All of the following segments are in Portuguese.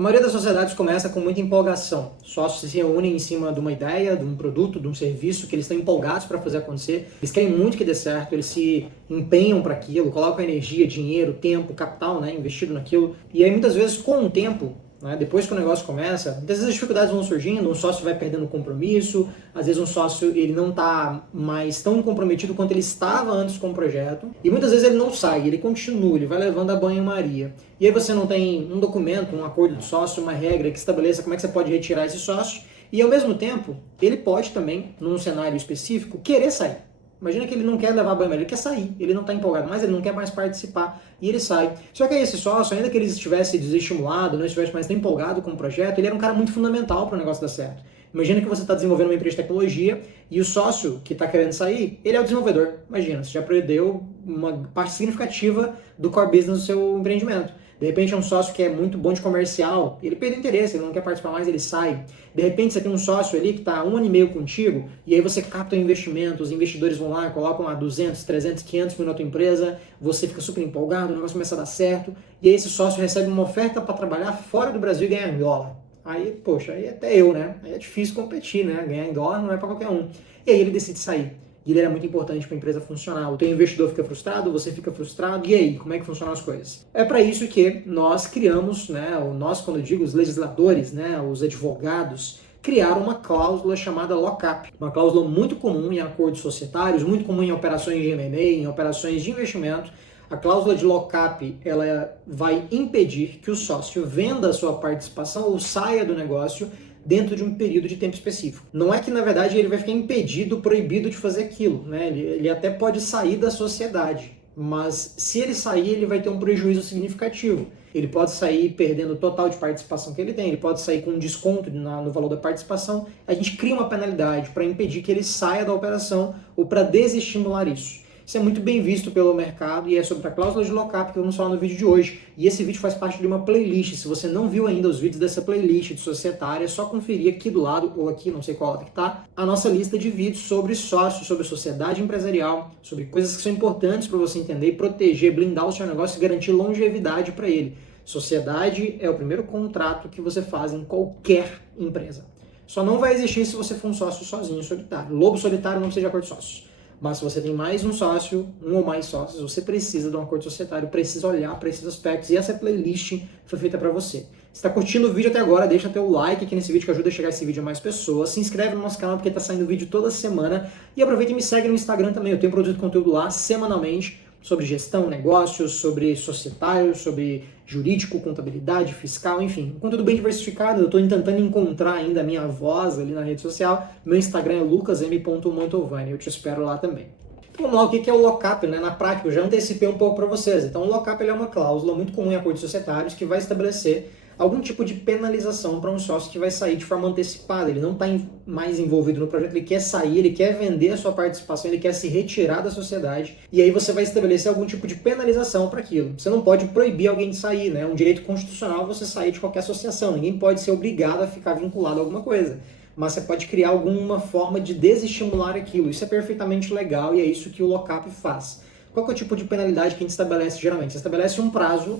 A maioria das sociedades começa com muita empolgação. Sócios se reúnem em cima de uma ideia, de um produto, de um serviço que eles estão empolgados para fazer acontecer. Eles querem muito que dê certo, eles se empenham para aquilo, colocam energia, dinheiro, tempo, capital, investido naquilo. E aí muitas vezes com o tempo, depois que o negócio começa, muitas vezes as dificuldades vão surgindo, um sócio vai perdendo o compromisso, às vezes um sócio ele não está mais tão comprometido quanto ele estava antes com o projeto, e muitas vezes ele não sai, ele continua, ele vai levando a banho-maria. E aí você não tem um documento, um acordo de sócio, uma regra que estabeleça como é que você pode retirar esse sócio, e ao mesmo tempo, ele pode também, num cenário específico, querer sair. Imagina que ele não quer levar banho-maria, ele quer sair, ele não está empolgado mais, ele não quer mais participar, e ele sai. Só que aí esse sócio, ainda que ele estivesse desestimulado, não estivesse mais tão empolgado com o projeto, ele era um cara muito fundamental para o negócio dar certo. Imagina que você está desenvolvendo uma empresa de tecnologia e o sócio que está querendo sair, ele é o desenvolvedor. Imagina, você já perdeu uma parte significativa do core business do seu empreendimento. De repente é um sócio que é muito bom de comercial, ele perde interesse, ele não quer participar mais, ele sai. De repente você tem um sócio ali que está 1 ano e meio contigo, e aí você capta um investimento, os investidores vão lá, colocam lá 200, 300, 500 mil na tua empresa, você fica super empolgado, o negócio começa a dar certo, e aí esse sócio recebe uma oferta para trabalhar fora do Brasil e ganhar em dólar. Aí, poxa, aí até eu, Aí é difícil competir, Ganhar em dólar não é para qualquer um. E aí ele decide sair. E ele era muito importante para a empresa funcionar. O teu investidor fica frustrado, você fica frustrado, e aí, como é que funcionam as coisas? É para isso que nós criamos, nós, quando eu digo os legisladores, os advogados, criaram uma cláusula chamada lock-up. Uma cláusula muito comum em acordos societários, muito comum em operações de M&A, em operações de investimento. A cláusula de lock-up, ela vai impedir que o sócio venda a sua participação ou saia do negócio dentro de um período de tempo específico. Não é que, na verdade, ele vai ficar impedido, proibido de fazer aquilo, Ele até pode sair da sociedade, mas se ele sair, ele vai ter um prejuízo significativo. Ele pode sair perdendo o total de participação que ele tem, ele pode sair com um desconto no valor da participação. A gente cria uma penalidade para impedir que ele saia da operação ou para desestimular isso. Isso é muito bem visto pelo mercado e é sobre a cláusula de lock-up que vamos falar no vídeo de hoje. E esse vídeo faz parte de uma playlist. Se você não viu ainda os vídeos dessa playlist de societária, é só conferir aqui do lado, ou aqui, não sei qual lado que tá, a nossa lista de vídeos sobre sócios, sobre sociedade empresarial, sobre coisas que são importantes para você entender e proteger, blindar o seu negócio e garantir longevidade para ele. Sociedade é o primeiro contrato que você faz em qualquer empresa. Só não vai existir se você for um sócio sozinho, solitário. Lobo solitário não precisa de acordo de sócios. Mas se você tem mais um sócio, um ou mais sócios, você precisa de um acordo societário, precisa olhar para esses aspectos, e essa playlist foi feita para você. Se está curtindo o vídeo até agora, deixa teu like aqui nesse vídeo que ajuda a chegar esse vídeo a mais pessoas, se inscreve no nosso canal porque está saindo vídeo toda semana, e aproveita e me segue no Instagram também, eu tenho produzido conteúdo lá semanalmente, sobre gestão, negócios, sobre societário, sobre jurídico, contabilidade, fiscal, enfim. Um conteúdo bem diversificado, eu estou tentando encontrar ainda a minha voz ali na rede social. Meu Instagram é lucasm.mantovani, eu te espero lá também. Então vamos lá, o que é o lock-up? Na prática, eu já antecipei um pouco para vocês. Então o lock-up é uma cláusula muito comum em acordos societários que vai estabelecer algum tipo de penalização para um sócio que vai sair de forma antecipada. Ele não está mais envolvido no projeto, ele quer sair, ele quer vender a sua participação, ele quer se retirar da sociedade, e aí você vai estabelecer algum tipo de penalização para aquilo. Você não pode proibir alguém de sair, É um direito constitucional você sair de qualquer associação, ninguém pode ser obrigado a ficar vinculado a alguma coisa. Mas você pode criar alguma forma de desestimular aquilo. Isso é perfeitamente legal e é isso que o lock-up faz. Qual que é o tipo de penalidade que a gente estabelece geralmente? Você estabelece um prazo,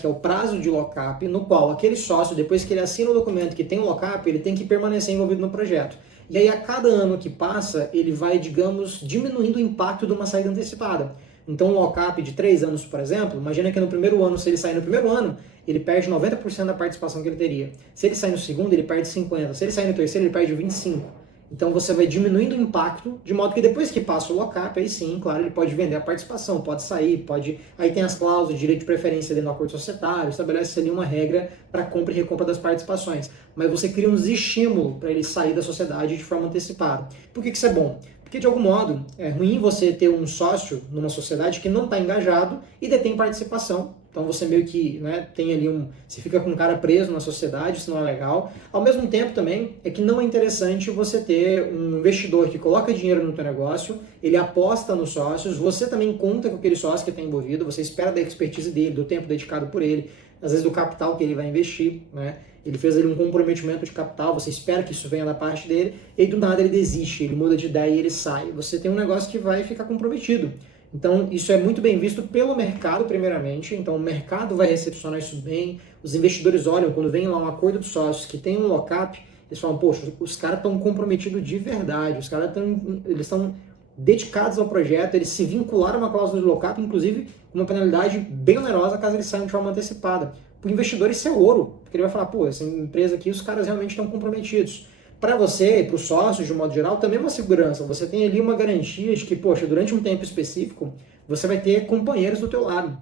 que é o prazo de lock-up, no qual aquele sócio, depois que ele assina o documento que tem o lock-up, ele tem que permanecer envolvido no projeto. E aí, a cada ano que passa, ele vai, digamos, diminuindo o impacto de uma saída antecipada. Então, um lock-up de 3 anos, por exemplo, imagina que no primeiro ano, se ele sair no primeiro ano, ele perde 90% da participação que ele teria. Se ele sair no segundo, ele perde 50%. Se ele sair no terceiro, ele perde 25%. Então você vai diminuindo o impacto, de modo que depois que passa o lock-up, aí sim, claro, ele pode vender a participação, pode sair, pode... Aí tem as cláusulas de direito de preferência dentro do acordo societário, estabelece ali uma regra para compra e recompra das participações. Mas você cria um estímulo para ele sair da sociedade de forma antecipada. Por que isso é bom? Porque, de algum modo, é ruim você ter um sócio numa sociedade que não está engajado e detém participação. Então você meio que tem ali você fica com um cara preso na sociedade, isso não é legal. Ao mesmo tempo também é que não é interessante você ter um investidor que coloca dinheiro no teu negócio, ele aposta nos sócios, você também conta com aquele sócio que está envolvido, você espera da expertise dele, do tempo dedicado por ele, às vezes do capital que ele vai investir, Ele fez ali um comprometimento de capital, você espera que isso venha da parte dele, e do nada ele desiste, ele muda de ideia e ele sai. Você tem um negócio que vai ficar comprometido. Então, isso é muito bem visto pelo mercado, primeiramente. Então, o mercado vai recepcionar isso bem. Os investidores olham, quando vem lá um acordo de sócios que tem um lock-up, eles falam, poxa, os caras estão comprometidos de verdade, os caras estão dedicados ao projeto, eles se vincularam a uma cláusula de lock-up, inclusive com uma penalidade bem onerosa caso eles saiam de forma antecipada. Para o investidor isso é ouro, porque ele vai falar, pô, essa empresa aqui, os caras realmente estão comprometidos. Para você e para os sócios, de um modo geral, também é uma segurança. Você tem ali uma garantia de que, poxa, durante um tempo específico, você vai ter companheiros do teu lado.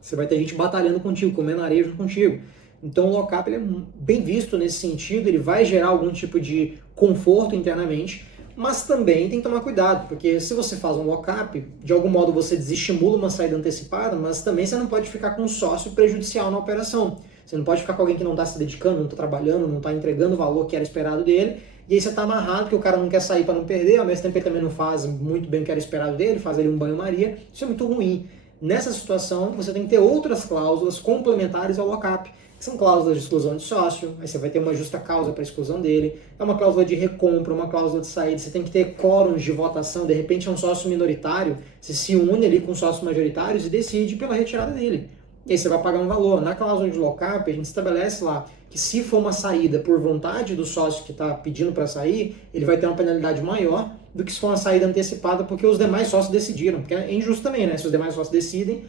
Você vai ter gente batalhando contigo, comendo areia junto contigo. Então o lock-up ele é bem visto nesse sentido, ele vai gerar algum tipo de conforto internamente, mas também tem que tomar cuidado, porque se você faz um lock-up, de algum modo você desestimula uma saída antecipada, mas também você não pode ficar com um sócio prejudicial na operação. Você não pode ficar com alguém que não está se dedicando, não está trabalhando, não está entregando o valor que era esperado dele, e aí você está amarrado porque o cara não quer sair para não perder, ao mesmo tempo ele também não faz muito bem o que era esperado dele, faz ali um banho-maria, isso é muito ruim. Nessa situação, você tem que ter outras cláusulas complementares ao lock-up, que são cláusulas de exclusão de sócio, aí você vai ter uma justa causa para a exclusão dele, é uma cláusula de recompra, uma cláusula de saída, você tem que ter quórums de votação, de repente é um sócio minoritário, você se une ali com sócios majoritários e decide pela retirada dele. E aí você vai pagar um valor. Na cláusula de lock-up, a gente estabelece lá que se for uma saída por vontade do sócio que está pedindo para sair, ele vai ter uma penalidade maior do que se for uma saída antecipada porque os demais sócios decidiram. Porque é injusto também, né? Se os demais sócios decidem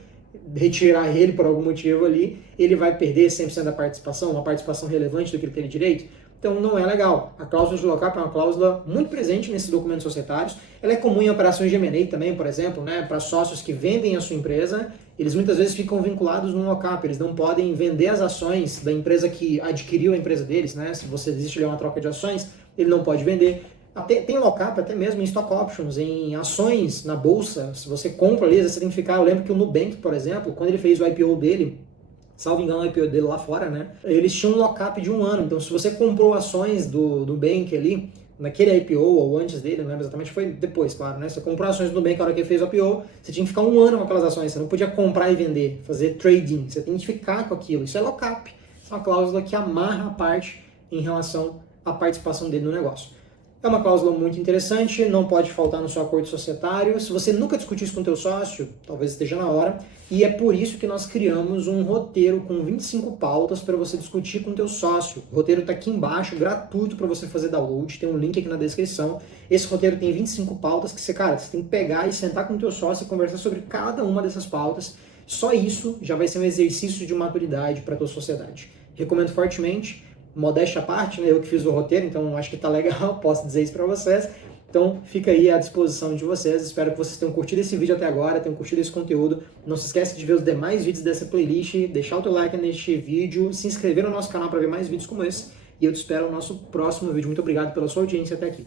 retirar ele por algum motivo ali, ele vai perder 100% da participação, uma participação relevante do que ele tem direito. Então não é legal. A cláusula de lock-up é uma cláusula muito presente nesses documentos societários. Ela é comum em operações de M&A também, por exemplo, né? Para sócios que vendem a sua empresa, eles muitas vezes ficam vinculados num lock-up. Eles não podem vender as ações da empresa que adquiriu a empresa deles, né? Se você existe uma troca de ações, ele não pode vender. Tem lock-up até mesmo em stock options, em ações na bolsa. Se você compra ali, você tem que ficar... Eu lembro que o Nubank, por exemplo, quando ele fez o IPO dele, salvo engano, o IPO dele lá fora, né? Eles tinham um lock-up de 1 ano. Então, se você comprou ações do Nubank ali, naquele IPO ou antes dele, não lembro exatamente, foi depois, claro, né? Você comprou ações do Nubank na hora que ele fez o IPO, você tinha que ficar 1 ano com aquelas ações. Você não podia comprar e vender, fazer trading. Você tem que ficar com aquilo. Isso é lock-up. Isso é uma cláusula que amarra a parte em relação à participação dele no negócio. É uma cláusula muito interessante, não pode faltar no seu acordo societário. Se você nunca discutiu isso com o teu sócio, talvez esteja na hora. E é por isso que nós criamos um roteiro com 25 pautas para você discutir com o teu sócio. O roteiro está aqui embaixo, gratuito para você fazer download, tem um link aqui na descrição. Esse roteiro tem 25 pautas que você tem que pegar e sentar com o teu sócio e conversar sobre cada uma dessas pautas. Só isso já vai ser um exercício de maturidade para a tua sociedade. Recomendo fortemente. Modéstia à parte, né? Eu que fiz o roteiro, então acho que tá legal, posso dizer isso para vocês. Então fica aí à disposição de vocês, espero que vocês tenham curtido esse vídeo até agora, tenham curtido esse conteúdo. Não se esqueça de ver os demais vídeos dessa playlist, deixar o teu like neste vídeo, se inscrever no nosso canal para ver mais vídeos como esse, e eu te espero no nosso próximo vídeo. Muito obrigado pela sua audiência até aqui.